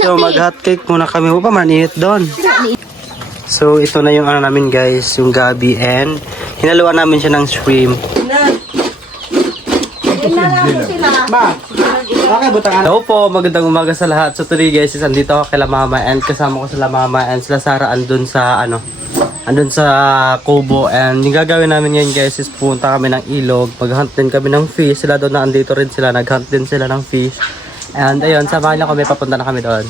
So mag-hot cake muna kami. Huwag pa maniit doon. So ito na yung ano namin guys, yung gabi, and hinaluan namin siya ng shrimp. Hello po, magandang umaga sa lahat. So today guys, andito ako kay Mama and kasama ko sila Mama and sila Sarah andun sa andun sa Kubo, and yung gagawin namin ngayon guys is pupunta kami ng ilog, mag-hunt din kami ng fish. Sila doon na andito rin sila, nag-hunt din sila ng fish. And ayun, samahan lang kami, papunta na kami doon.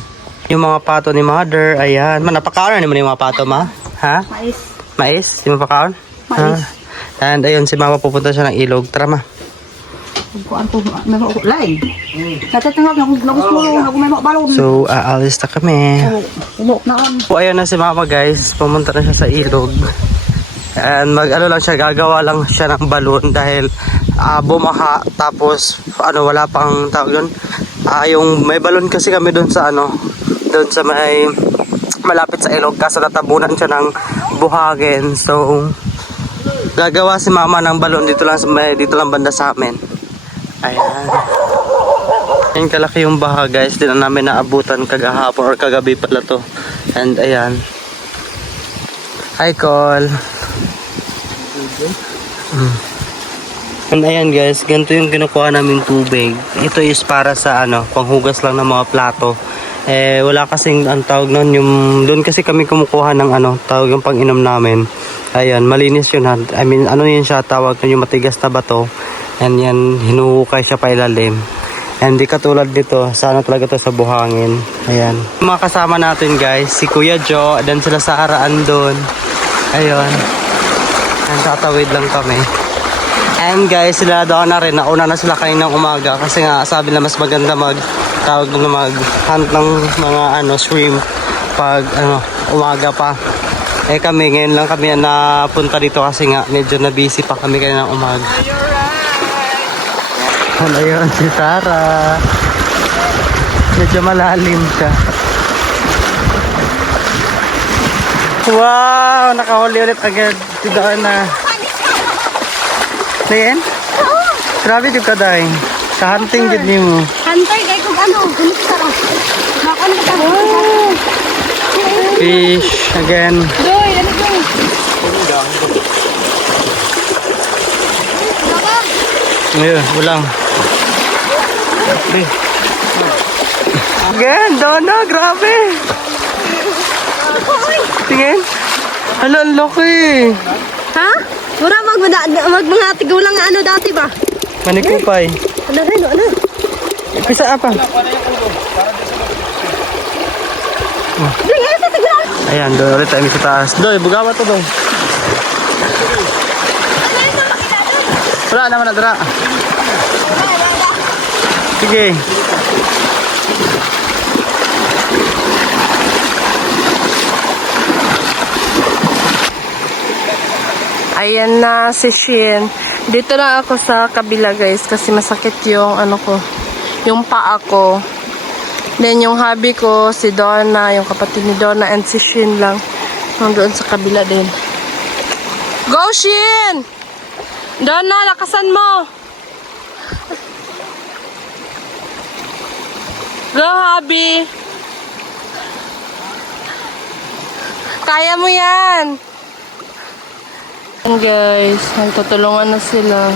Yung mga pato ni Mother, ayan. Napakaon na naman yung mga pato, Ma? Ha? Mais. Mais? Di mo pakaon? Mais. And ayun, si Mama pupunta siya ng ilog. Tara, Ma. So, aalis na kami. So, ayun na si Mama guys. Pumunta na siya sa ilog. And mag-ano lang siya, gagawa lang siya ng balon dahil bumaha. Tapos, wala pang tawag yun. Yung may balon kasi kami doon sa doon sa may malapit sa ilog, kasi natabunan siya ng buhangin. So, gagawa si Mama ng balon dito lang banda sa amin. Ayan. Ayan kalaki yung baha guys. Di na namin naabutan kagahapon or kagabi pala to. And ayan. Hi Col. And ayan guys, ganito yung kinukuha naming tubig. Ito is para sa panghugas lang ng mga plato. Wala kasing ang tawag nun, yung doon kasi kami kumukuha ng tawag yung pang-inom namin. Ayan, malinis yun ha. I mean, yun siya, tawag nun yung matigas na bato. And yan, hinuhukay siya pa ilalim. And di katulad dito, sana talaga to sa buhangin. Ayan. Mga kasama natin guys, si Kuya Joe, then sila sa Araan doon. Ayun. And tatawid lang kami. And guys, sila doon na rin, nauna na sila kaninang umaga. Kasi nga, sabi na mas maganda mag-hunt ng mga shrimp pag umaga pa. Kami, ngayon lang kami napunta dito kasi nga, medyo na busy pa kami kaninang umaga. Ayun, si Sarah. Medyo malalim siya. Wow! Nakahuli ulit agad. Tidaan na. Ayan? Grabe yung kadahin. Sa hunting din mo. Hunter, kaya kung gulit ka rin. Makan ka rin. Fish again. Doy, ano doy? Ayun, ulang. Again, Donna, grabe. Tingin. Hala, ang laki. Ha? Mura mga tigulang dati ba? Manikupay. Ano? Pisa apa? Ayan, doon ulit tayo sa taas. Doy, bugawa to doy. Wala naman na dara. Sige. Ayan na si Shin. Dito na ako sa kabila guys kasi masakit yung yung paa ko. Then yung hubby ko, si Donna, yung kapatid ni Donna, and si Shin lang. Doon sa kabila din. Go Shin! Donna, lakasan mo! Go hubby! Kaya mo yan! And guys, nagtutulungan na sila.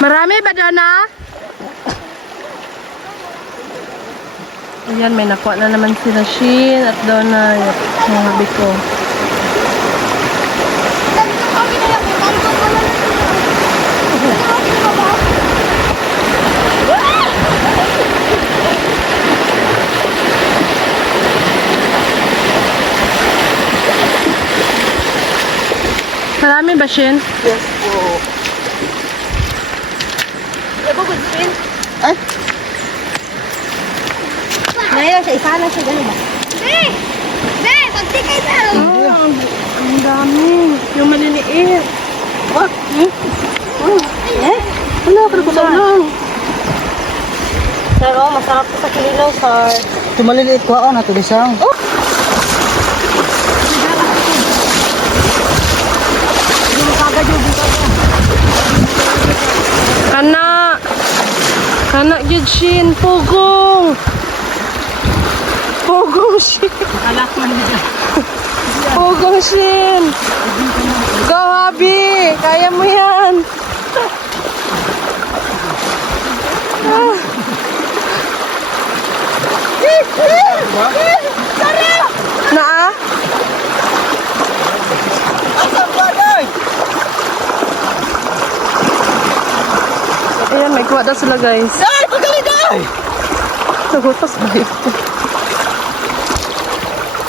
Marami ba Donna? Ayan, may nakuha na naman sila Shin at Donna, yung habi ko. Marami ba Shin? Yes po. Good Shin? Ay? Ngayon, sa isa na siya, gano'n ba? Pagtikay na! Ang dami. Yung maliliit. What? Wala, pero ko lang. Pero masarap po sa kilo, sir. Ito maliliit ko na ito isang. Oh, Kana gyud Shin, pugong. Pugong Shin. Alak man niya. Pugong Shin. Go Habi, kaya mo yan. Naa? Ayan, may kuha daw sila guys. Ay, pagaling daw! Nagutas ba ito?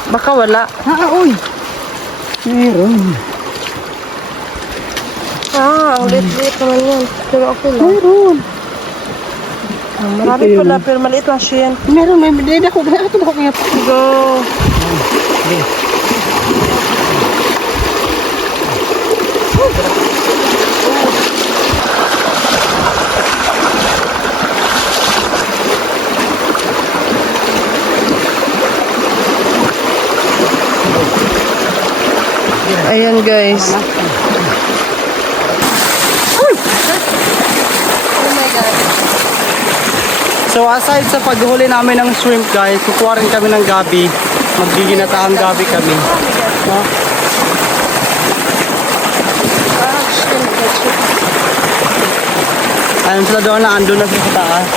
Baka wala. Uy! Meron. Ang lit-lit naman yan. Pero okay lang. Meron. Marami pala, pero maliit lang siya yan. Meron, may medida ko. Ito ba ko kaya? Go! Ayan guys. Oh my God. So aside sa paghuli namin ng shrimp guys, kukuha rin kami ng gabi. Maggiginataang gabi kami. No? Ayun sila doon na ando na sila sa taas.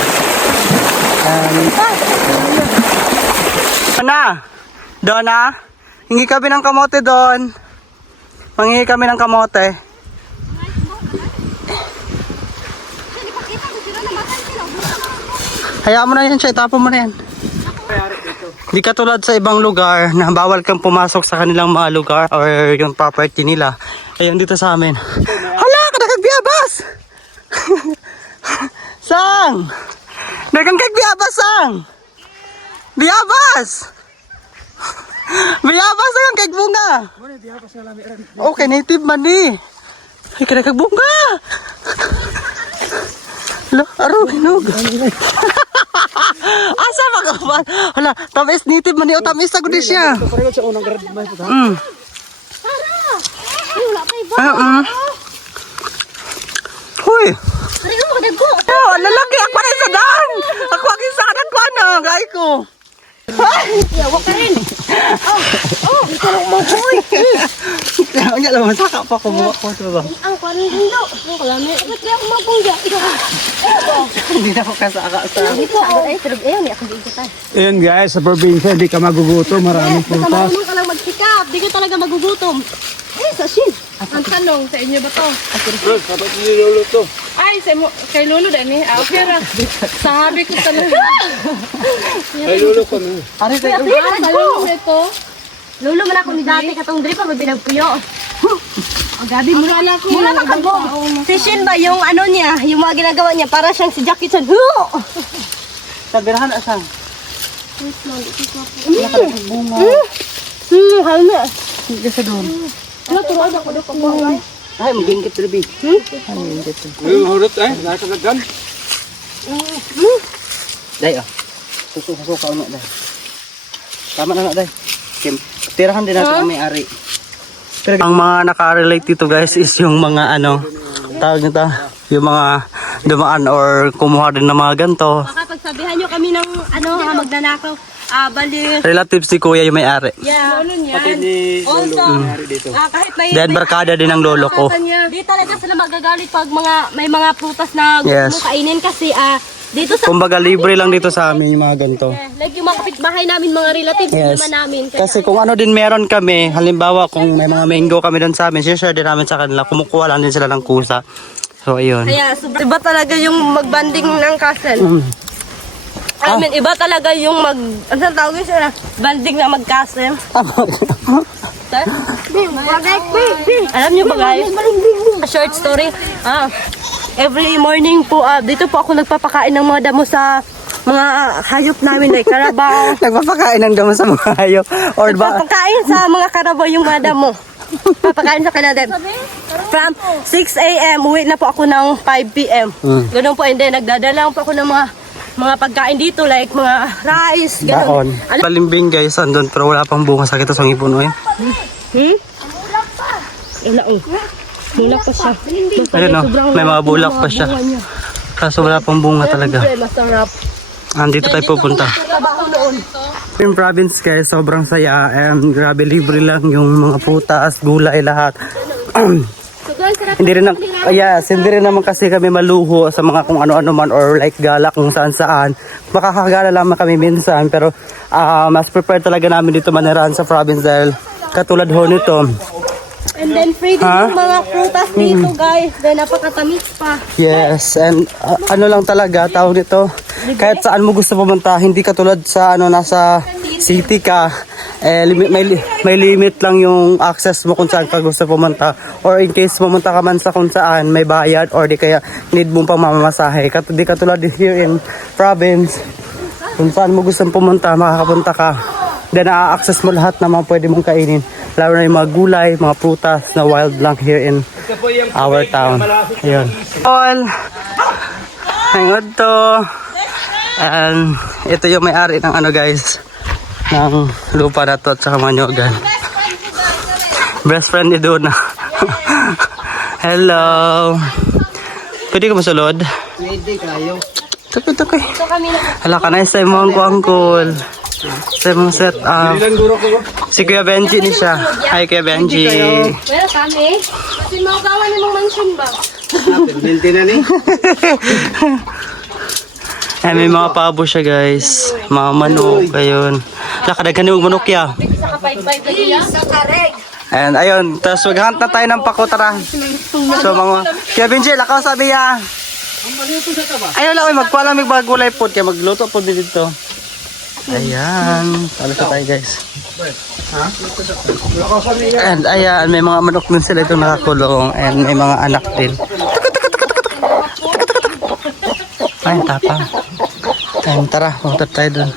Donna! Donna! Hingi kami ng kamote doon. Manghingi kami ng kamote. Hayaan mo na yan siya, itapon mo na yan. Di katulad sa ibang lugar na bawal kang pumasok sa kanilang mga lugar or yung property nila. Ayun dito sa amin. Hala, kadagbiabas! Sang! Dagang kagbiabas, Sang! Biabas! Biabas na yung kagbunga! Okay, native man eh. Ay, kadagagbunga! Hala, aro, hinog. Asa ba ka ba? Hala, tamis native man eh. O tamis ako din siya. Huy! Oh, lalaki ako na sa daan! Ako ang isa kanan ko na, gay ko. Yawa ka rin. Ito lang mo, boy. Kaya nga lang, masaka pa ko buwa ko sa ba? Ang kwanin hindo. Ang kalami. Ba't kaya ako mapungga? Hindi na ako kasaka sa... Dito ako. Ay, pero ayaw niya akong bigyan tayo. Ayan guys, sa probinsya hindi ka magugutom, maraming Basta prutas. marunong ka lang magsikap. Di ka talaga magugutom. Sa Shin. Ang tanong, sa inyo ba to? Dapat niluluto. Ay, kay Lolo dahil eh. Okay ra. Sabi ko talaga. Ay, lulo ko na. Ari tayo. Sa Lolo ito. Lulo man ako ni dati katong drip ang binagpuyo. Ang gabi mo na ako. Mula na kabo. Si Shin ba yung ano niya, yung mga ginagawa niya para siyang si Jackie Chan. Sabirahan na sang. Bunga. Halme. Hindi sa doon. Ano tuwa ako do ko. Ay, magingkit rin. Ngayon, hurot ay, nasa nagdan. Day, ah. Susuka ka na, day. Tama na nga, day. Kim, tirahan din natin ang may-ari. Ang mga nakarelate dito guys is yung mga ano, tawag nito, yung mga dumaan or kumuha din ng mga ganto. Baka pagsabihan nyo kami ng ano, magnanakaw. Bali. Relatives si kuya yung may-ari. Yeah. Lolo niya. Also, kahit may... Then barkada din ang lolo ko. Di talaga sila magagalit pag may mga prutas na gusto Yes. mong kainin kasi dito sa... Kumbaga libre lang dito sa amin yung mga ganto. Like yung mga kapitbahay namin, mga relatives Yes. naman namin. Kasi kung ano din meron kami, halimbawa kung may mga mango kami doon sa amin, share din namin sa kanila, kumukuha lang din sila ng kusa. So ayun. Kaya, iba talaga yung magbanding ng castle. I mean, iba talaga yung ano tawag yun siya? Banding na mag-castle. Alam niyo ba guys? Short story. Every morning po, dito po ako nagpapakain ng mga damo sa mga hayop namin like karabaw. Nagpapakain ng damo sa mga hayop. Or ba? Nagpapakain sa mga karabaw yung mga damo. Papakain sa kanila. From 6 a.m. uwi na po ako ng 5 p.m. Ganun po, and then nagdadala po ako ng mga pagkain dito like mga rice, Daon. ganun. Balimbing guys, andun pero wala pang bunga sa kita sa ngipon eh. Wala oh. Bulak pa siya. Ayun oh, may mga bulak pa siya. Kaso wala pang bunga talaga. Masarap. Andito tayo pupunta. Trabaho noon. Yung province guys, sobrang saya. And grabe, libre lang yung mga prutas, gulay, lahat. Hindi rin hindi rin naman kasi kami maluho sa mga kung ano-ano man or like gala kung saan-saan. Makakagala lang kami minsan pero mas prepared talaga namin dito manirahan sa province dahil katulad ho nito. And then free din yung mga prutas dito guys. Then napakatamis pa. Yes, and ano lang talaga tawag nito. Kahit saan mo gusto pumunta, hindi katulad sa nasa city ka. May limit lang yung access mo kung saan ka gusto pumunta. Or in case pumunta ka man sa kung saan may bayad or di kaya need mong pang mamamasahe. Di katulad here in province, kung saan mo gusto pumunta, makakapunta ka. Then access mo lahat na mga pwede mong kainin. Lalo na yung mga gulay, mga prutas na wild lang here in our town. Ayun. All. Hangod to. And ito yung may-ari ng guys, ng lupa na to at saka manyogan. Best friend ni Duna. Hello. Pwede ka masulod? Pwede kayo. Tukoy. Hala ka na sa imong uncle. Sa imong set Ilan guro ko ba? si Kuya Benji ni siya. Hi Kuya Benji. Pero kami, kasi maugawan ni mong mansion ba? Permente na ni. Ay, may mga pabo siya guys. Mga manok. Ayun. Lakadaghan yung manok ya. Sa kapay-pay lagi yan. Sa kareg. And ayun. Tapos maghunt na tayo ng pako. Tara. So mga... Kuya Benji, lakaw sabi ya. Ayun lang. Magkuha lang may gulay po. Kaya magluto po dito. Ayan. Alas na tayo guys. And ayan. May mga manok din sila itong nakakulong. And may mga anak din. Ay, tapang. Ayun, tara. Pumunta tayo dun.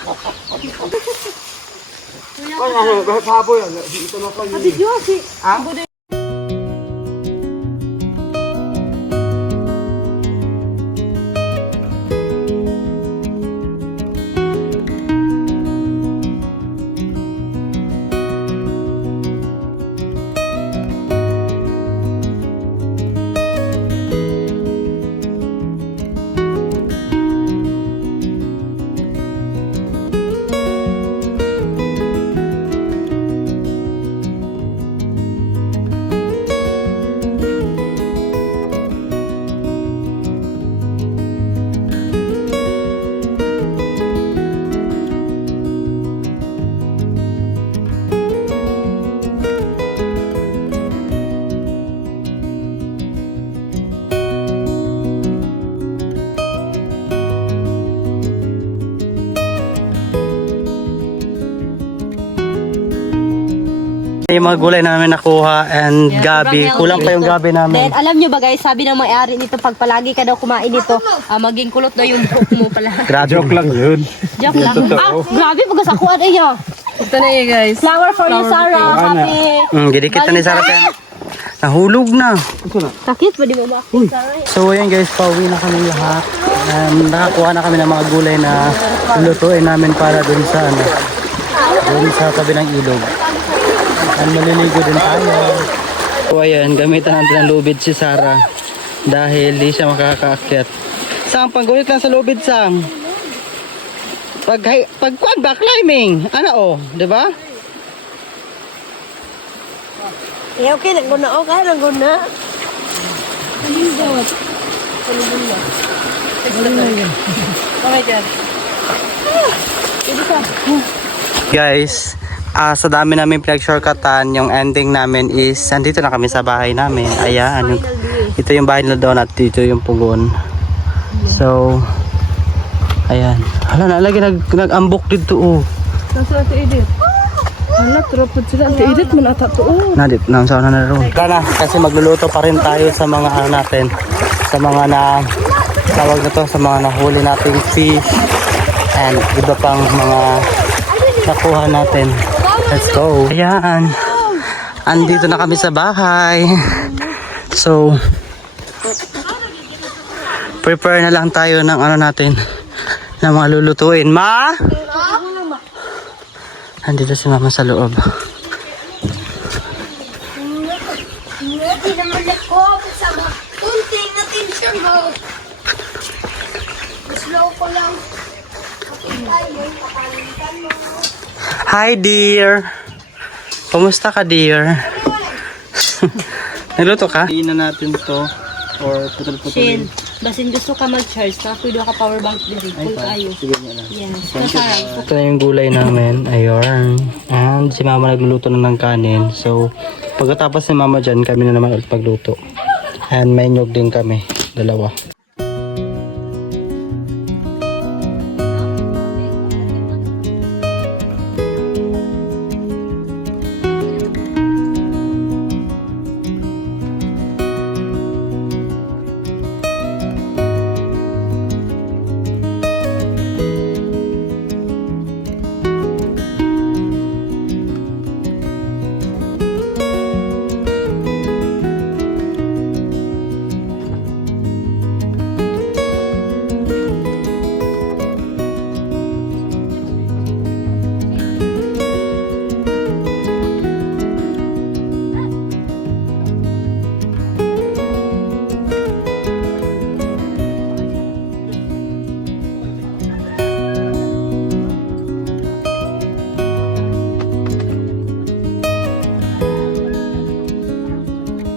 Yung mga gulay namin nakuha and gabi. Kulang pa yung gabi Then namin. alam nyo ba guys, sabi ng may-ari nito, pag palagi ka daw kumain dito, maging kulot daw yung buhok mo pala. Joke lang yun. Joke lang. Grabe, pagkasakuan iyo. Ito na yun guys. Flower for you, Sarah. Happy. Gidi kita ni Sarah Sen. Nahulog na. Sakit, pwede mo ba? Sarah. So ayan guys, pauwi na kami lahat. Nakakuha na kami ng mga gulay na lutuin namin para dun sa dun sa tabi ng ilog. And maliligo din tayo. So ayan, gamitan natin ng lubid si Sarah dahil di siya makakaakyat. Sang, panggulit lang sa lubid, Sang. Pagkuan ba, climbing? Ano di ba? Okay, naguna. Okay, naguna. Guys, sa dami namin pinag-shortcutan, yung ending namin is andito na kami sa bahay namin. Ayan, ito yung bahay nila doon at dito yung pugon. So, ayan. Hala na, lagi nag-ambok dito Nasa Ate Edith. Hala, tropod sila. Ate Edith, manata to. Nadip, nasa na naroon. Kana, kasi magluluto pa rin tayo sa mga natin. Sa mga tawag na to, sa mga nahuli nating fish. And iba pang mga nakuha natin. Let's go. Ayan. Andito na kami sa bahay. So, prepare na lang tayo ng natin, ng mga lulutuin. Ma? Andito si Mama sa loob. Hindi naman ako sa kunting na tension mo. Hi, dear. Kumusta ka, dear? Nagluto ka? Hindi na natin to or putol-putulin. Basin gusto ka mag-charge, nakakudo ka power bank din. Full kayo. Sige niya na. Yes. Masarap. Ito na yung gulay namin. Ayun. And si mama nagluluto na ng kanin. So, pagkatapos ni mama dyan, kami na naman ulit pagluto. And may nyog din kami. Dalawa.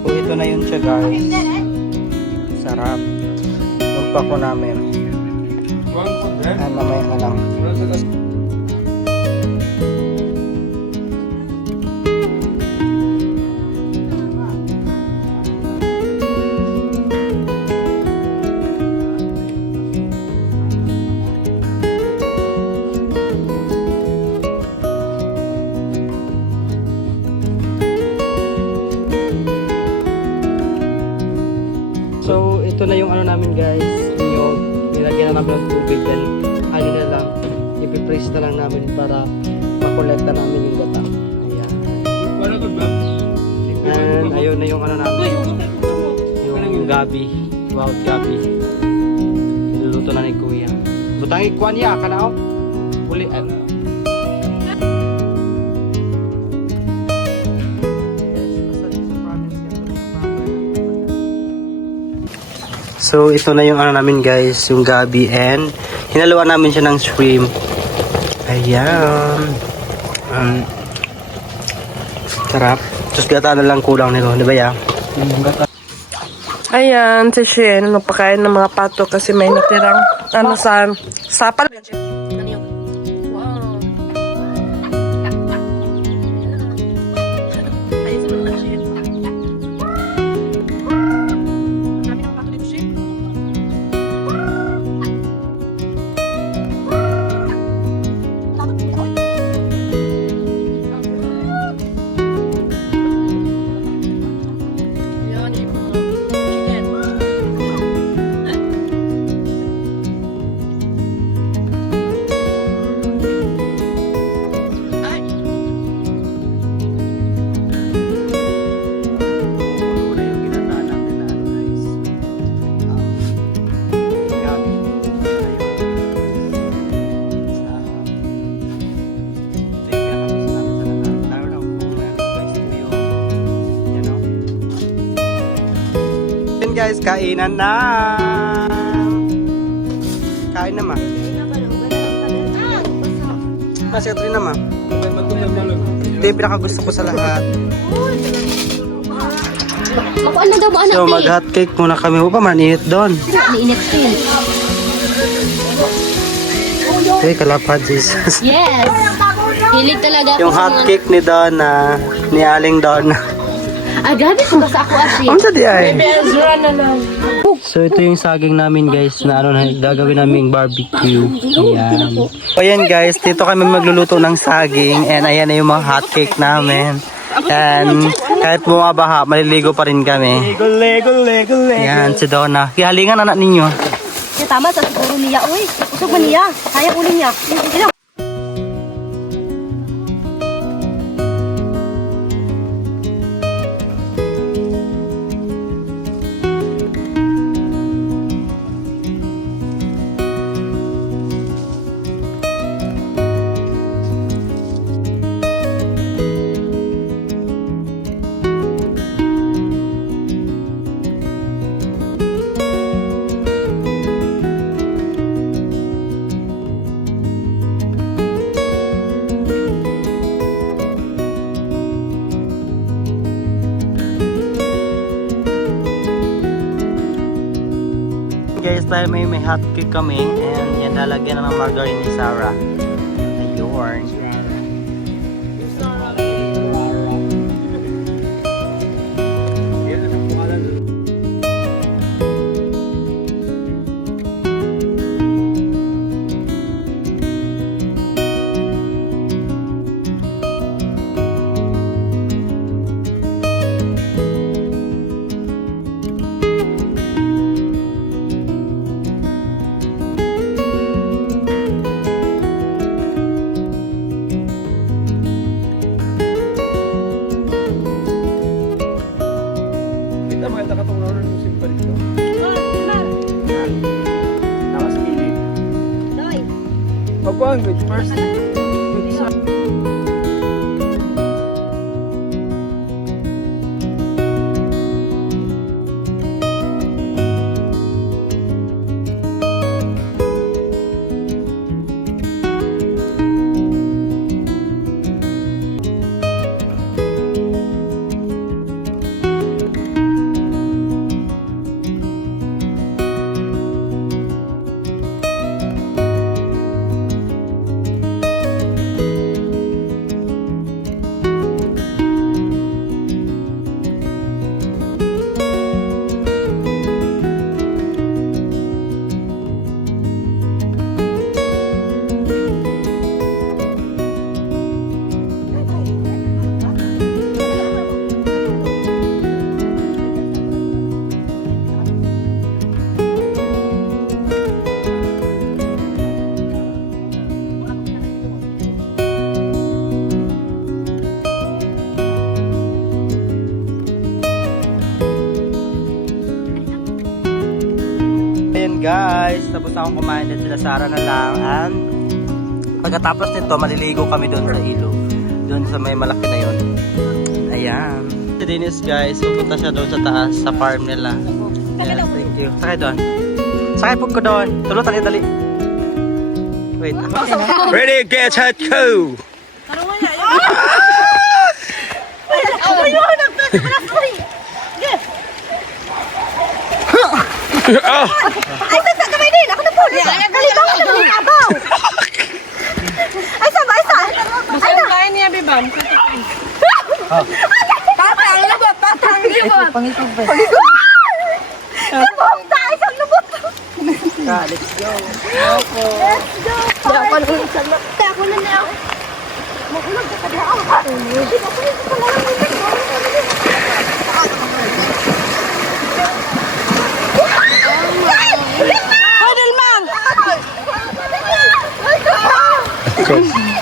So, ito na yun siya, guys. Sarap. Yung pako namin. Mamaya na lang. So, ito na yung ano namin, guys. Yung nilagyan na namin ng tubig. Then, ano na lang, ipipress na lang namin para makolekta namin yung gata. Ayan. And, ayun na yung ano namin. Yung gabi. Wild gabi. Niluluto na ni Kuya. Butang ikuan niya, kanao? Uli, So, ito na yung ano namin, guys, yung gabi, and hinaluan namin siya ng shrimp. Ayan. Sarap. Tapos gata na lang kulang nito, di ba ya? Ayan, si Shin, napakain ng mga pato kasi may natirang, ano sa sapal. Guys, kainan na. Kain na, ma. Masaya rin na, ma. Ito yung pinakagusto ko sa lahat. Makuan na daw mo anak So, mag-hot cake muna kami. Huwag pa man, init doon. Niinit din. Hey, kalapad, Jesus. Yes. Hilig talaga ako Yung hot cake ni Donna, ni Aling Donna. Gabi ko sa ako asi. Ang sa di ay. So ito yung saging namin, guys, na ano na gagawin naming barbecue. Ayan. So ayan, guys, dito kami magluluto ng saging, and ayan na yung mga hot cake namin. And kahit bumabaha, maliligo pa rin kami. Ayan, si Donna. Kihalingan anak ninyo. Tama sa siguro niya. Uy, usog man niya. Kaya uling niya. dahil may hot cake kami. And yan, lalagyan na ng margarine ni Sarah. Ayun. Kita maganda ka itong roller ng simple ito. Nakaskilid. Pagkuhan, good first. Good isa. Ayan guys, tapos na akong kumain din sila Sarah na lang. And pagkatapos nito, maliligo kami doon sa ilog. Doon sa may malaki na yun. Ayan. Si Dennis guys, pupunta siya doon sa taas, sa farm nila. Ayan, thank you. Sakay doon. Sakay po ko doon. Tulot tayo dali. Wait. Ready, get set, go! Ay, sa kamay din. Ako na po. Galito ako na abaw. Ay, sa ba? Basta yung kain niya, bibam. Patang lubot. Patang lubot. Pangitog ba? Lubot tayo sa lubot. Let's go. Let's go. Ako na sa lubot. Ako na na. Magulag ka kada ako. Hindi ako na sa Hoy, Delman! palaman.